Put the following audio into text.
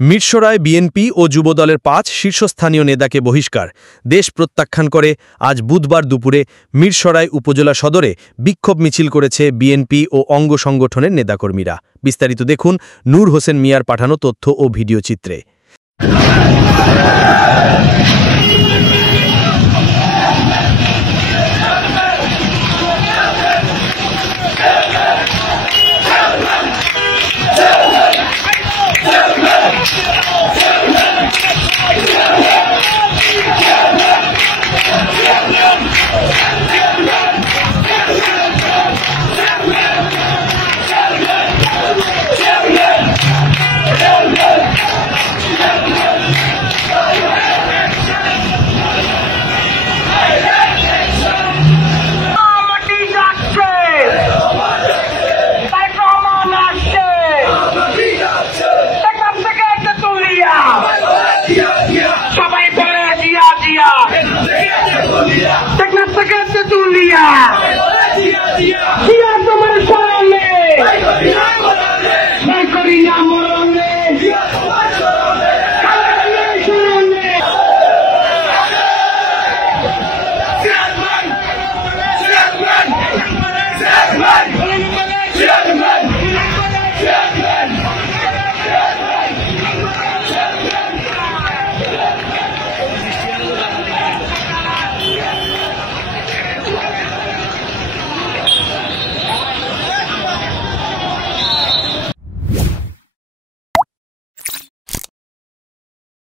Mirsarai BNP ও যুবদলের ৫ শীর্ষস্থানীয় নেতাকে বহিষ্কার। দেশ প্রত্যাখ্যান করে আজ বুধবার দুপুরে মিরসরাই উপজেলা সদরে বিক্ষোভ মিছিল করেছে বিএনপি ও অঙ্গ সংগঠনের নেতাকর্মীরা। বিস্তারিত দেখুন নূর হোসেন মিয়ার পাঠানো তথ্য ও ভিডিও চিত্রে।